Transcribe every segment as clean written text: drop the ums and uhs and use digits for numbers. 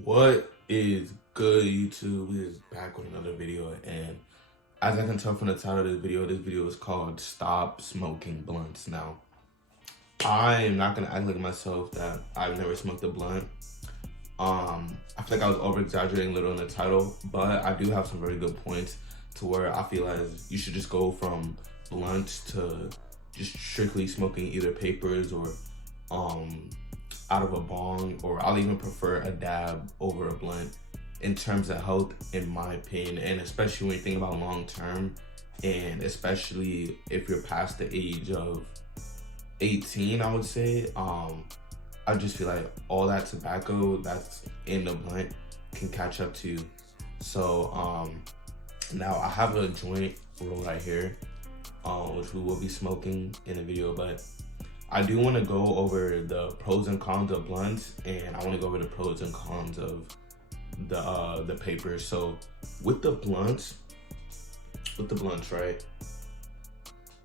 What is good, YouTube? We is back with another video, and as I can tell from the title of this video is called Stop Smoking Blunts. Now, I am not gonna act like myself that I've never smoked a blunt. I feel like I was over exaggerating a little in the title, but I do have some very good points to where I feel as you should just go from blunts to just strictly smoking either papers or out of a bong, or I'll even prefer a dab over a blunt in terms of health, in my opinion, and especially when you think about long term, and especially if you're past the age of 18, I would say. I just feel like all that tobacco that's in the blunt can catch up to you. So now I have a joint roll right here, which we will be smoking in the video, but I do want to go over the pros and cons of blunts, and I want to go over the pros and cons of the papers. So with the blunts, right?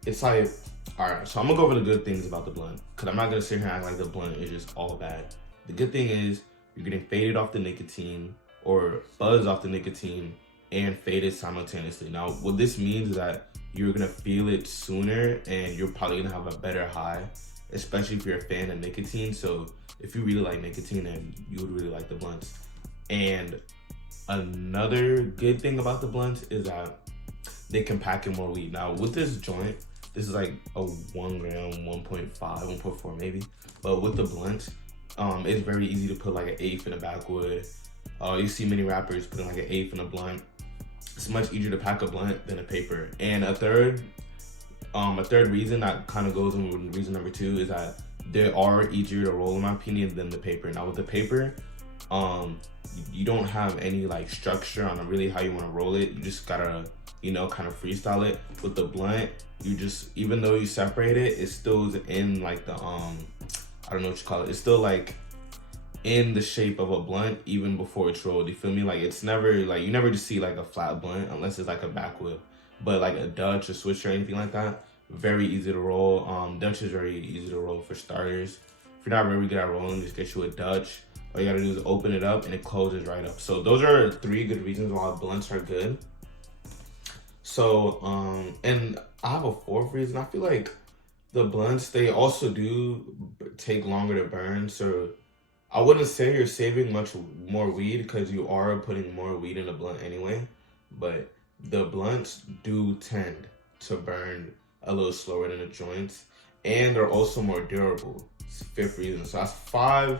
It's like, all right. So I'm gonna go over the good things about the blunt, because I'm not gonna sit here and act like the blunt is just all bad. The good thing is you're getting faded off the nicotine, or buzz off the nicotine, and faded simultaneously. Now, what this means is that you're gonna feel it sooner, and you're probably gonna have a better high, especially if you're a fan of nicotine. So if you really like nicotine, then you would really like the blunts. And another good thing about the blunts is that they can pack in more weed. Now with this joint, this is like a 1 gram, 1.5, 1.4 maybe. But with the blunts, it's very easy to put like an eighth in a backwood. You see many rappers putting like an eighth in a blunt. It's much easier to pack a blunt than a paper. And a third reason that kind of goes in with reason number 2 is that they are easier to roll, in my opinion, than the paper. Now with the paper, you don't have any like structure on really how you want to roll it. You just gotta, kind of freestyle it. With the blunt, you just, even though you separate it, it still is in like the I don't know what you call it. It's still like in the shape of a blunt even before it's rolled. You feel me? Like it's never like, you never just see like a flat blunt unless it's like a backwood. But like a Dutch or Swiss or anything like that, very easy to roll. Dutch is very easy to roll for starters. If you're not very good at rolling, just get you a Dutch. All you gotta do is open it up and it closes right up. So those are 3 good reasons why blunts are good. So, and I have a 4th reason. I feel like the blunts, they also do take longer to burn. So I wouldn't say you're saving much more weed, because you are putting more weed in a blunt anyway. But the blunts do tend to burn a little slower than the joints, and they're also more durable. It's the 5th reason. So that's 5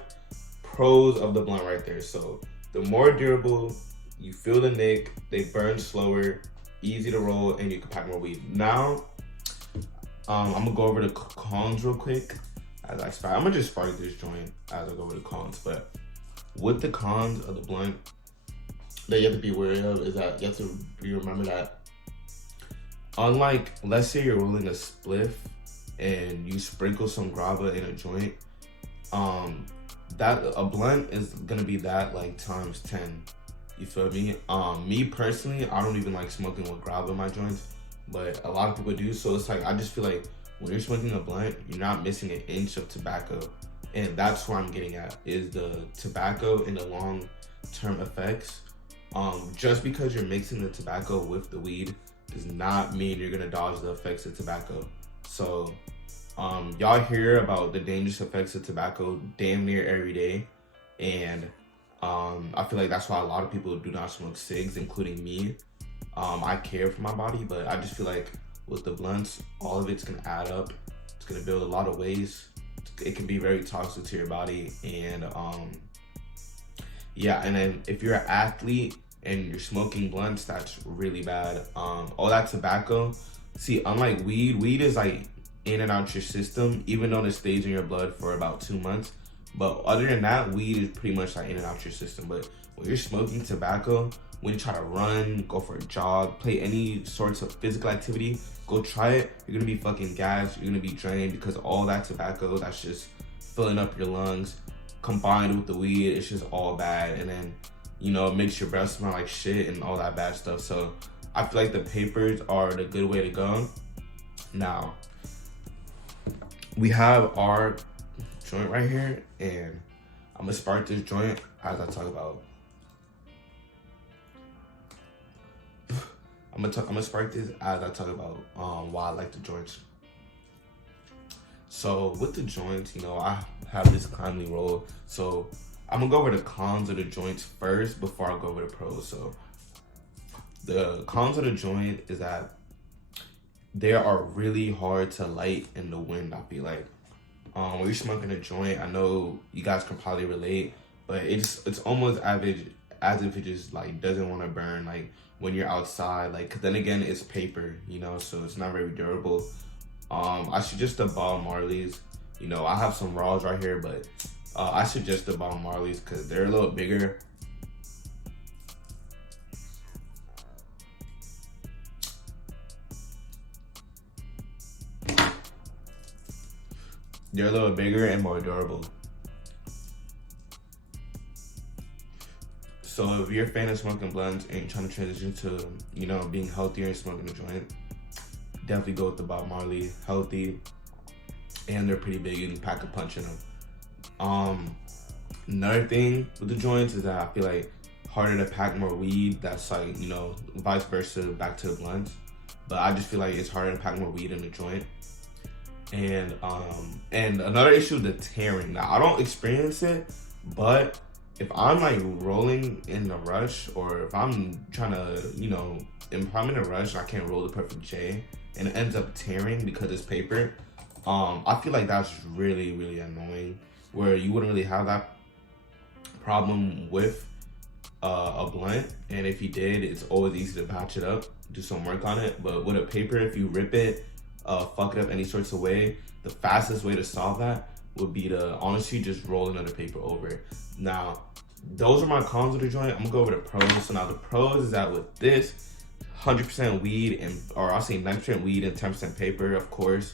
pros of the blunt right there. So the more durable, you feel the nick, they burn slower, easy to roll, and you can pack more weed. Now, I'm gonna go over the cons real quick as I start. I'm gonna just spark this joint as I go over the cons. But with the cons of the blunt that you have to be wary of is that you have to remember that, unlike, let's say you're rolling a spliff and you sprinkle some grava in a joint, that a blunt is gonna be that like times 10. You feel me? Me personally, I don't even like smoking with grava in my joints, but a lot of people do. So it's like, I just feel like when you're smoking a blunt, you're not missing an inch of tobacco. And that's what I'm getting at, is the tobacco and the long-term effects. Just because you're mixing the tobacco with the weed does not mean you're gonna dodge the effects of tobacco. So y'all hear about the dangerous effects of tobacco damn near every day. And I feel like that's why a lot of people do not smoke cigs, including me. I care for my body, but I just feel like with the blunts, all of it's gonna add up. It's gonna build a lot of waste. It can be very toxic to your body. And yeah, and then if you're an athlete and you're smoking blunts, that's really bad. All that tobacco, see, unlike weed is like in and out your system, even though it stays in your blood for about 2 months. But other than that, weed is pretty much like in and out your system. But when you're smoking tobacco, when you try to run, go for a jog, play any sorts of physical activity, go try it, you're gonna be fucking gassed, you're gonna be drained, because all that tobacco that's just filling up your lungs, combined with the weed, it's just all bad. And then, it makes your breath smell like shit and all that bad stuff. So I feel like the papers are the good way to go. Now, we have our joint right here, and I'm gonna spark this joint as I talk about. I'm gonna spark this as I talk about why I like the joints. So with the joints, you know, I have this kindly roll. So I'm gonna go over the cons of the joints first before I go over the pros. So the cons of the joint is that they are really hard to light in the wind. I feel like when you're smoking a joint, I know you guys can probably relate, but it's almost as if it just like doesn't want to burn like when you're outside. Like, 'cause then again, it's paper, you know, so it's not very durable. I suggest the Bob Marley's. You know, I have some raws right here, but I suggest the Bob Marley's because they're a little bigger. They're a little bigger and more durable. So if you're a fan of smoking blunts and trying to transition to, you know, being healthier and smoking a joint, definitely go with the Bob Marley. Healthy, and they're pretty big. You can pack a punch in them. Another thing with the joints is that I feel like harder to pack more weed. That's like, you know, vice versa back to the blunts. But I just feel like it's harder to pack more weed in the joint. And another issue, the tearing. Now I don't experience it, but if I'm like rolling in a rush, or if I'm trying to, you know, if I'm in a rush and I can't roll the perfect J and it ends up tearing because it's paper, I feel like that's really, really annoying, where you wouldn't really have that problem with a blunt. And if you did, it's always easy to patch it up, do some work on it. But with a paper, if you rip it, fuck it up any sorts of way, the fastest way to solve that would be to honestly just roll another paper over it. Now, those are my cons of the joint. I'm gonna go over the pros. So now the pros is that with this, 100% weed or I'll say 90% weed and 10% paper, of course.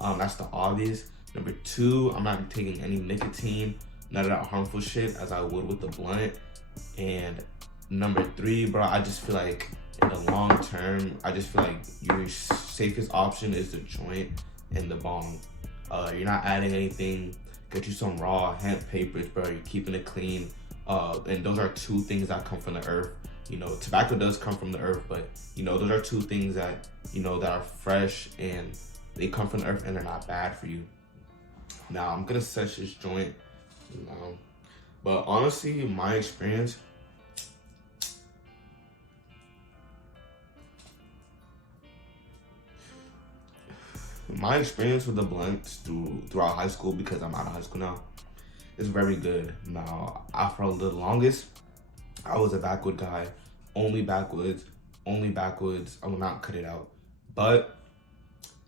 That's the obvious. Number two, I'm not taking any nicotine, none of that harmful shit as I would with the blunt. And number three, bro, I just feel like in the long term, I just feel like your safest option is the joint and the bong. You're not adding anything. Get you some raw hemp papers, bro. You're keeping it clean. And those are two things that come from the earth. You know, tobacco does come from the earth, but you know, those are two things that, you know, that are fresh and they come from the earth and they're not bad for you. Now I'm gonna set this joint, you know, but honestly, my experience, with the blunts throughout high school, because I'm out of high school now, is very good. Now, for the longest, I was a backwood guy, only backwoods. I will not cut it out. But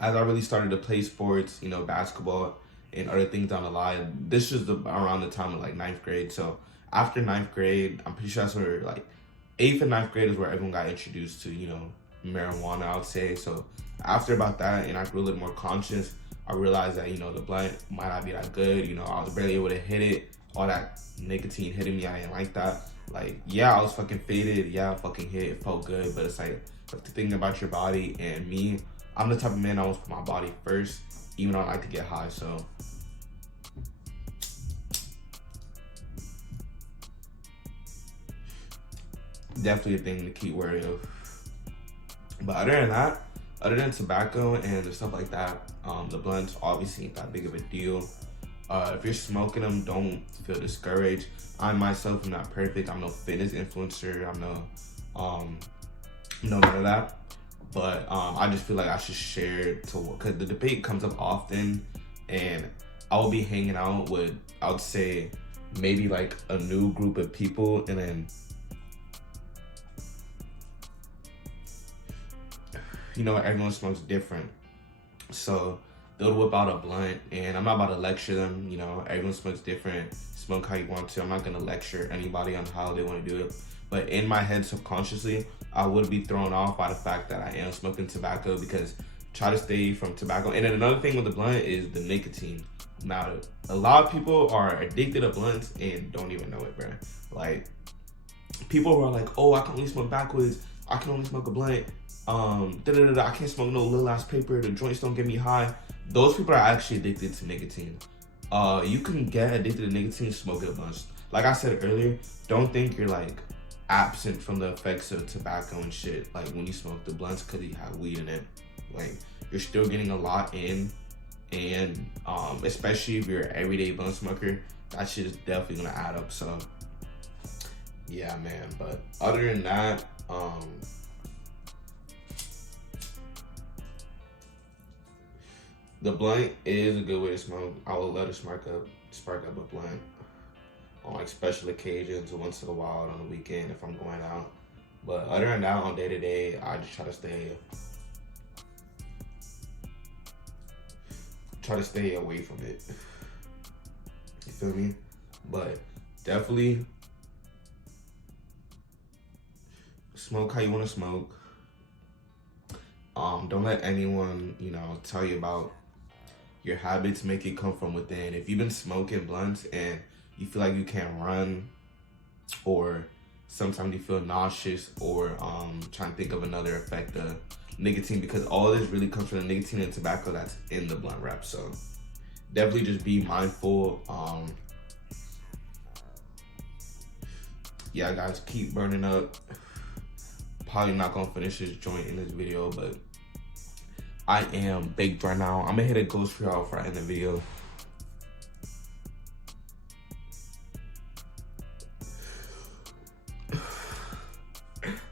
as I really started to play sports, you know, basketball and other things down the line, this was around the time of like 9th grade. So after 9th grade, I'm pretty sure that's where like 8th and 9th grade is where everyone got introduced to, you know, marijuana, I would say. So after about that, and I grew a little more conscious, I realized that, you know, the blunt might not be that good. You know, I was barely able to hit it. All that nicotine hitting me, I didn't like that. Like, yeah, I was fucking faded. Yeah, I fucking hit. It felt good. But it's like, the thing about your body, and me, I'm the type of man that always put my body first, even though I like to get high. So definitely a thing to keep wary of. But other than that, other than tobacco and stuff like that, the blunts obviously ain't that big of a deal. If you're smoking them, don't feel discouraged. I myself am not perfect. I'm no fitness influencer. I'm no none of that. But I just feel like I should share it because the debate comes up often, and I will be hanging out with, I would say, maybe like a new group of people, and then, you know, everyone smokes different. So they'll whip out a blunt, and I'm not about to lecture them. You know, everyone smokes different. Smoke how you want to. I'm not gonna lecture anybody on how they want to do it. But in my head, subconsciously, I would be thrown off by the fact that I am smoking tobacco, because try to stay from tobacco. And then another thing with the blunt is the nicotine. Now, a lot of people are addicted to blunts and don't even know it, bro. Like, people who are like, oh, I can only smoke backwoods. I can only smoke a blunt. I can't smoke no little ass paper. The joints don't get me high. Those people are actually addicted to nicotine. You can get addicted to nicotine smoking a bunch. Like I said earlier, don't think you're like absent from the effects of tobacco and shit. Like when you smoke the blunts, cause you have weed in it. Like you're still getting a lot in, and especially if you're an everyday blunt smoker, that shit is definitely gonna add up. So yeah, man. But other than that, the blunt is a good way to smoke. I will let it spark up a blunt on like special occasions or once in a while on the weekend if I'm going out. But other than that, on day to day, I just try to stay away from it. You feel me? But definitely smoke how you want to smoke. Don't let anyone, tell you about your habits. Make it come from within. If you've been smoking blunts and you feel like you can't run, or sometimes you feel nauseous, or trying to think of another effect of nicotine, because all this really comes from the nicotine and tobacco that's in the blunt wrap. So definitely just be mindful. Yeah, guys, keep burning up. Probably not gonna finish this joint in this video, but I am baked right now. I'm gonna hit a ghost for y'all for end the video.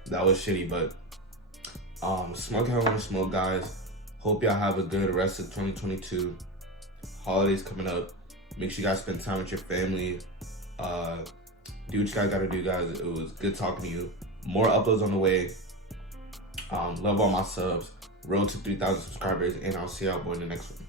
That was shitty, but smoke how I want to smoke, guys. Hope y'all have a good rest of 2022. Holidays coming up. Make sure you guys spend time with your family. Do what you guys gotta do, guys. It was good talking to you. More uploads on the way. Love all my subs. Road to 3,000 subscribers, and I'll see y'all boy in the next one.